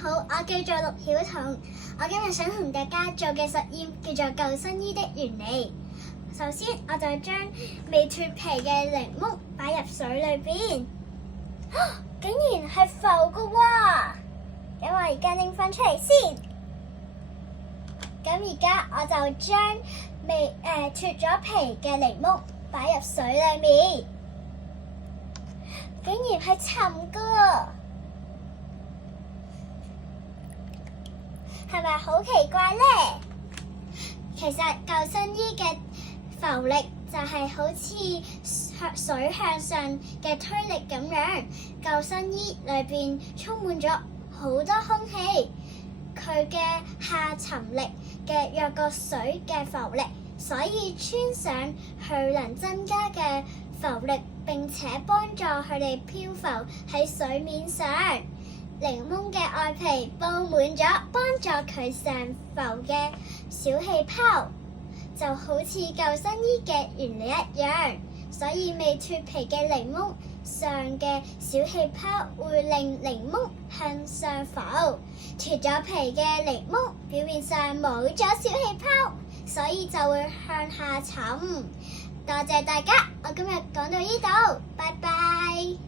好，我叫做陸曉彤，我今日想同大家做嘅實驗叫做救生衣的原理。首先，我就將未脫皮嘅檸檬擺入水裏邊，竟然係浮嘅喎！咁我而家拎返出嚟先。咁而家我就將未脫咗皮嘅檸檬擺入水裏面，竟然係沉㗎，係咪好奇怪呢？其實救生衣嘅浮力就係好似水向上嘅推力咁樣，救生衣裏邊充滿咗好多空氣，佢嘅下沉力嘅弱過水嘅浮力，所以穿上去能增加嘅浮力，並且幫助佢哋漂浮喺水面上。檸檬嘅外皮布滿咗幫助佢上浮嘅小氣泡，就好似救生衣嘅原理一樣，所以未脫皮嘅檸檬上嘅小氣泡會令檸檬向上浮，脫咗皮嘅檸檬表面上冇咗小氣泡，所以就會向下沉。多謝大家，我今日講到呢度，拜拜。